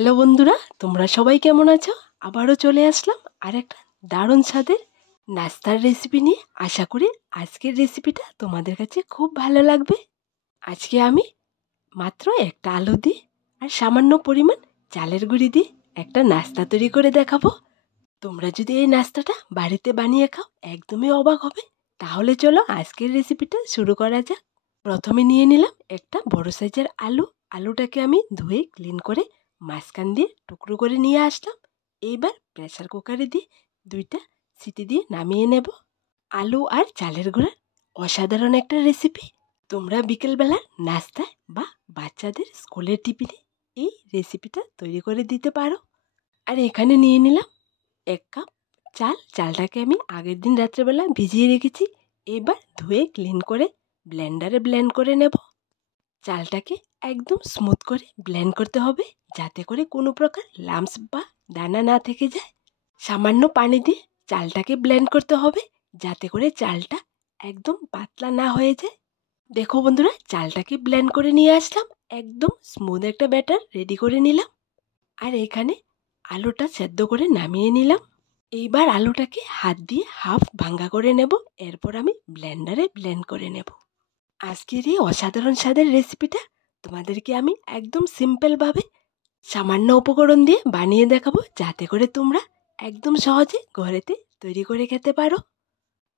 Hello বন্ধুরা, তোমরা সবাই কেমন আছো? আবারও চলে আসলাম আর একটা দারুণ স্বাদের নাস্তার রেসিপি নিয়ে। আশা করি আজকের রেসিপিটা তোমাদের কাছে খুব ভালো লাগবে। আজকে আমি মাত্র একটা আলু দিয়ে আর সামান্য পরিমাণ চালের গুঁড়ি দিয়ে একটা নাস্তা তৈরি করে দেখাবো। তোমরা যদি এই নাস্তাটা বাড়িতে বানিয়ে খাও একদমই অবাক হবে। তাহলে চলো আজকের রেসিপিটা শুরু করা যাক। প্রথমে নিয়ে নিলাম একটা বড় সাইজের আলু। আলুটাকে আমি ধুয়ে ক্লিন করে মাঝখান দিয়ে টুকরো করে নিয়ে আসলাম। এইবার প্রেসার কুকারে দিয়ে 2টা সিটি দিয়ে নামিয়ে নেব। আলু আর চালের গুঁড়ার অসাধারণ একটা রেসিপি। তোমরা বিকেলবেলার নাস্তায় বা বাচ্চাদের স্কুলের টিফিনে এই রেসিপিটা তৈরি করে দিতে পারো। আর এখানে নিয়ে নিলাম 1 কাপ চাল। চালটাকে আমি আগের দিন রাত্রেবেলা ভিজিয়ে রেখেছি। এবার ধুয়ে ক্লিন করে ব্লেন্ডারে ব্লেন্ড করে নেব। চালটাকে একদম স্মুথ করে ব্লেন্ড করতে হবে, যাতে করে কোনো প্রকার লাম্পস বা দানা না থেকে যায়। সামান্য পানি দিয়ে চালটাকে ব্লেন্ড করতে হবে, যাতে করে চালটা একদম পাতলা না হয়ে যায়। দেখো বন্ধুরা, চালটাকে ব্লেন্ড করে নিয়ে আসলাম। একদম স্মুথ একটা ব্যাটার রেডি করে নিলাম। আর এখানে আলুটা সেদ্ধ করে নামিয়ে নিলাম। এইবার আলুটাকে হাত দিয়ে হাফ ভাঙ্গা করে নেব। এরপর আমি ব্লেন্ডারে ব্লেন্ড করে নেব। আজকের এই অসাধারণ স্বাদের রেসিপিটা তোমাদেরকে আমি একদম সিম্পলভাবে সামান্য উপকরণ দিয়ে বানিয়ে দেখাবো, যাতে করে তোমরা একদম সহজে ঘরেতে তৈরি করে খেতে পারো।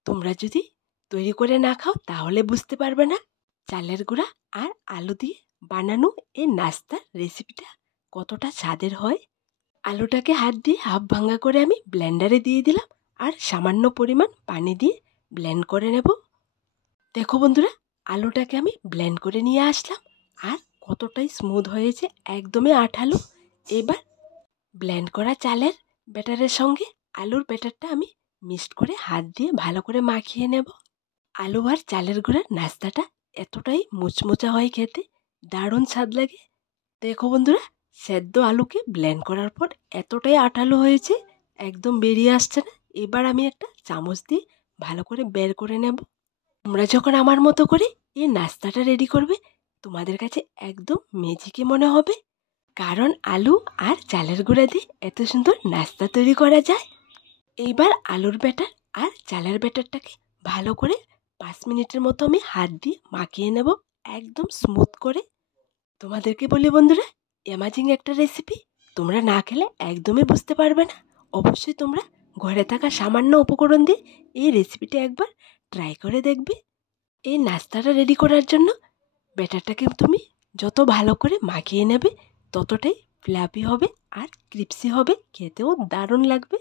তোমরা যদি তৈরি করে না খাও তাহলে বুঝতে পারবে না চালের গুঁড়া আর আলু দিয়ে বানানো এই নাস্তার রেসিপিটা কতটা স্বাদের হয়। আলুটাকে হাত দিয়ে হাফ ভাঙ্গা করে আমি ব্লেন্ডারে দিয়ে দিলাম আর সামান্য পরিমাণ পানি দিয়ে ব্লেন্ড করে নেব। দেখো বন্ধুরা, আলুটাকে আমি ব্লেন্ড করে নিয়ে আসলাম আর কতটাই স্মুথ হয়েছে, একদমই আঠালো। এবার ব্লেন্ড করা চালের ব্যাটারের সঙ্গে আলুর ব্যাটারটা আমি মিক্সড করে হাত দিয়ে ভালো করে মাখিয়ে নেব। আলু আর চালের গুঁড়ার নাস্তাটা এতটাই মুচমুচা হয়, খেতে দারুণ স্বাদ লাগে। দেখো বন্ধুরা, সেদ্ধ আলুকে ব্লেন্ড করার পর এতটাই আঠালো হয়েছে, একদম বেরিয়ে আসছে না। এবার আমি একটা চামচ দিয়ে ভালো করে বের করে নেব। তোমরা যখন আমার মতো করে এই নাস্তাটা রেডি করবে, তোমাদের কাছে একদম ম্যাজিকই মনে হবে, কারণ আলু আর চালের গুঁড়া দিয়ে এত সুন্দর নাস্তা তৈরি করা যায়। এইবার আলুর ব্যাটার আর চালের ব্যাটারটাকে ভালো করে 5 মিনিটের মতো আমি হাত দিয়ে মাখিয়ে নেব, একদম স্মুথ করে। তোমাদেরকে বলি বন্ধুরা, অ্যামাজিং একটা রেসিপি, তোমরা না খেলে একদমই বুঝতে পারবে না। অবশ্যই তোমরা ঘরে থাকা সামান্য উপকরণ দিয়ে এই রেসিপিটা একবার ট্রাই করে দেখবে। এই নাস্তাটা রেডি করার জন্য ব্যাটারটাকে তুমি যত ভালো করে মাখিয়ে নেবে, ততটাই ফ্লাফি হবে আর ক্রিপসি হবে, খেতেও দারুণ লাগবে।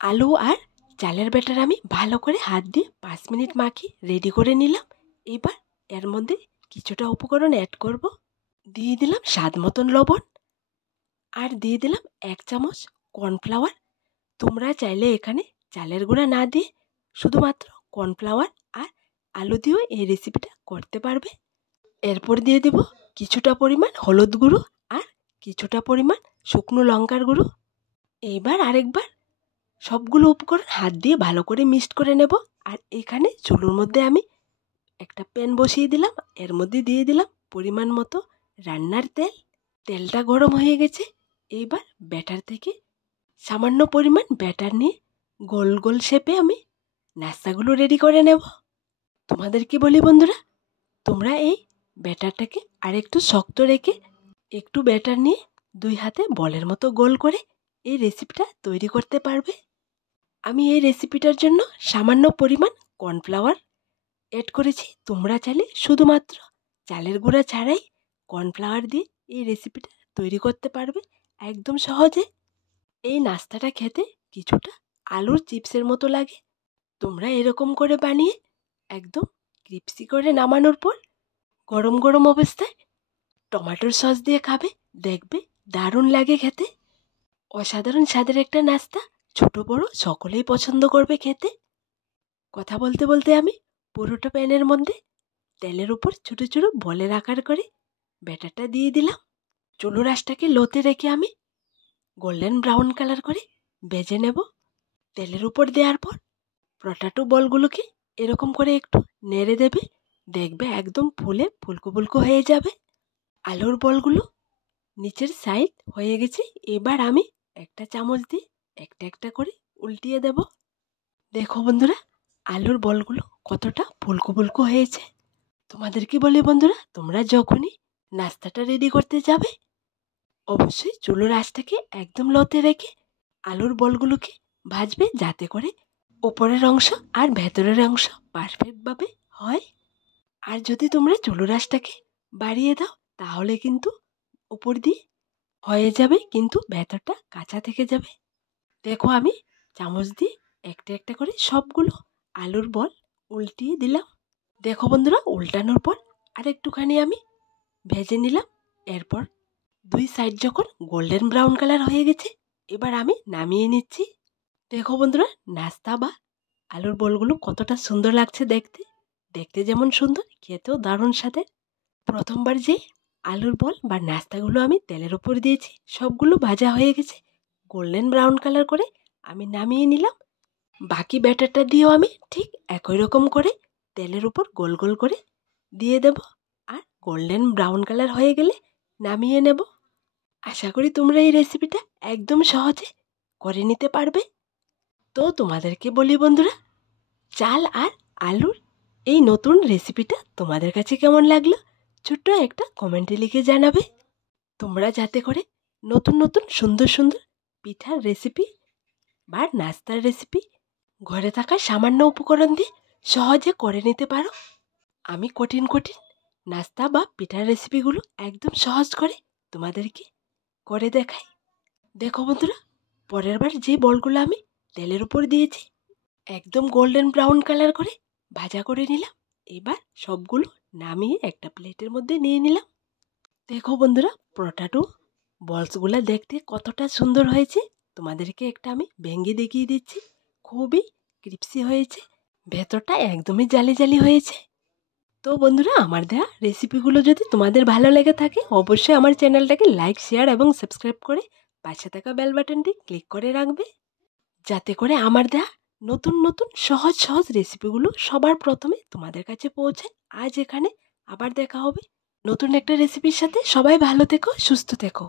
আলু আর চালের ব্যাটার আমি ভালো করে হাত দিয়ে 5 মিনিট মাখিয়ে রেডি করে নিলাম। এবার এর মধ্যে কিছুটা উপকরণ অ্যাড করব। দিয়ে দিলাম স্বাদ মতন লবণ আর দিয়ে দিলাম 1 চামচ কর্নফ্লাওয়ার। তোমরা চাইলে এখানে চালের গুঁড়া না দিয়ে শুধুমাত্র কর্নফ্লাওয়ার আর আলু দিয়েও এই রেসিপিটা করতে পারবে। এরপর দিয়ে দেব কিছুটা পরিমাণ হলুদ গুঁড়ো আর কিছুটা পরিমাণ শুকনো লঙ্কার গুঁড়ো। এইবার আরেকবার সবগুলো উপকরণ হাত দিয়ে ভালো করে মিক্সড করে নেব। আর এখানে চুলোর মধ্যে আমি একটা প্যান বসিয়ে দিলাম। এর মধ্যে দিয়ে দিলাম পরিমাণ মতো রান্নার তেল। তেলটা গরম হয়ে গেছে। এইবার ব্যাটার থেকে সামান্য পরিমাণ ব্যাটার নিয়ে গোল গোল শেপে আমি নাস্তাগুলো রেডি করে নেব। তোমাদেরকে বলি বন্ধুরা, তোমরা এই ব্যাটারটাকে আরেকটু শক্ত রেখে একটু ব্যাটার নিয়ে 2 হাতে বলের মতো গোল করে এই রেসিপিটা তৈরি করতে পারবে। আমি এই রেসিপিটার জন্য সামান্য পরিমাণ কর্নফ্লাওয়ার অ্যাড করেছি। তোমরা চাইলে শুধুমাত্র চালের গুঁড়া ছাড়াই কর্নফ্লাওয়ার দিয়ে এই রেসিপিটা তৈরি করতে পারবে একদম সহজে। এই নাস্তাটা খেতে কিছুটা আলুর চিপসের মতো লাগে। তোমরা এরকম করে বানিয়ে একদম ক্রিপসি করে নামানোর পর গরম গরম অবস্থায় টমেটোর সস দিয়ে খাবে, দেখবে দারুণ লাগে খেতে। অসাধারণ স্বাদের একটা নাস্তা, ছোট বড় সকলেই পছন্দ করবে খেতে। কথা বলতে বলতে আমি পুরোটা প্যানের মধ্যে তেলের উপর ছোটো ছোটো বলের আকার করে ব্যাটারটা দিয়ে দিলাম। চুলোর আঁচটাকে লোতে রেখে আমি গোল্ডেন ব্রাউন কালার করে ভেজে নেব। তেলের উপর দেওয়ার পর পটাটো বলগুলোকে এরকম করে একটু নেড়ে দেবে, দেখবে একদম ফুলে ফুলকো ফুলকো হয়ে যাবে। আলুর বলগুলো নিচের সাইড হয়ে গেছে। এবার আমি একটা চামচ দিয়ে একটা একটা করে উল্টিয়ে দেব। দেখো বন্ধুরা, আলুর বলগুলো কতটা ফুলকো ফুলকো হয়েছে। তোমাদেরকে বলি বন্ধুরা, তোমরা যখনই নাস্তাটা রেডি করতে যাবে অবশ্যই চুলোর আঁচটাকে একদম লোতে রেখে আলুর বলগুলোকে ভাজবে, যাতে করে ওপরের অংশ আর ভেতরের অংশ পারফেক্টভাবে হয়। আর যদি তোমরা চুলোর আঁচটাকে বাড়িয়ে দাও তাহলে কিন্তু উপর দিয়ে হয়ে যাবে কিন্তু ভেতরটা কাঁচা থেকে যাবে। দেখো আমি চামচ দিয়ে একটা একটা করে সবগুলো আলুর বল উল্টিয়ে দিলাম। দেখো বন্ধুরা, উল্টানোর পর আর একটুখানি আমি ভেজে নিলাম। এরপর দুই সাইড যখন গোল্ডেন ব্রাউন কালার হয়ে গেছে এবার আমি নামিয়ে নিচ্ছি। দেখো বন্ধুরা, নাস্তা বা আলুর বলগুলো কতটা সুন্দর লাগছে দেখতে। দেখতে যেমন সুন্দর, খেতেও দারুণ স্বাদের। প্রথমবার যে আলুর বল বা নাস্তাগুলো আমি তেলের উপর দিয়েছি সবগুলো ভাজা হয়ে গেছে গোল্ডেন ব্রাউন কালার করে। আমি নামিয়ে নিলাম। বাকি ব্যাটারটা দিয়েও আমি ঠিক একই রকম করে তেলের উপর গোল গোল করে দিয়ে দেব। আর গোল্ডেন ব্রাউন কালার হয়ে গেলে নামিয়ে নেব। আশা করি তোমরা এই রেসিপিটা একদম সহজে করে নিতে পারবে। তো তোমাদেরকে বলি বন্ধুরা, চাল আর আলুর এই নতুন রেসিপিটা তোমাদের কাছে কেমন লাগলো ছোট্ট একটা কমেন্টে লিখে জানাবে। তোমরা যাতে করে নতুন নতুন সুন্দর সুন্দর পিঠার রেসিপি বা নাস্তার রেসিপি ঘরে থাকা সামান্য উপকরণ দিয়ে সহজে করে নিতে পারো। আমি কঠিন কঠিন নাস্তা বা পিঠার রেসিপিগুলো একদম সহজ করে তোমাদেরকে করে দেখাই। দেখো বন্ধুরা, পরের বার যে বলগুলো আমি তেলের উপর দিয়েছি একদম গোল্ডেন ব্রাউন কালার করে ভাজা করে নিলাম। এবার সবগুলো নামিয়ে একটা প্লেটের মধ্যে নিয়ে নিলাম। দেখো বন্ধুরা, পটাটো বলসগুলো দেখতে কতটা সুন্দর হয়েছে। তোমাদেরকে একটা আমি ভেঙে দেখিয়ে দিচ্ছি। খুবই ক্রিপসি হয়েছে, ভেতরটা একদমই জালি জালি হয়েছে। তো বন্ধুরা, আমার দেওয়া রেসিপিগুলো যদি তোমাদের ভালো লেগে থাকে অবশ্যই আমার চ্যানেলটাকে লাইক, শেয়ার এবং সাবস্ক্রাইব করে পাশে থাকা বেল বাটনটি ক্লিক করে রাখবে, যাতে করে আমার দেওয়া নতুন নতুন সহজ সহজ রেসিপিগুলো সবার প্রথমে তোমাদের কাছে পৌঁছায়। আজ এখানে আবার দেখা হবে নতুন একটা রেসিপির সাথে। সবাই ভালো থেকো, সুস্থ থেকো।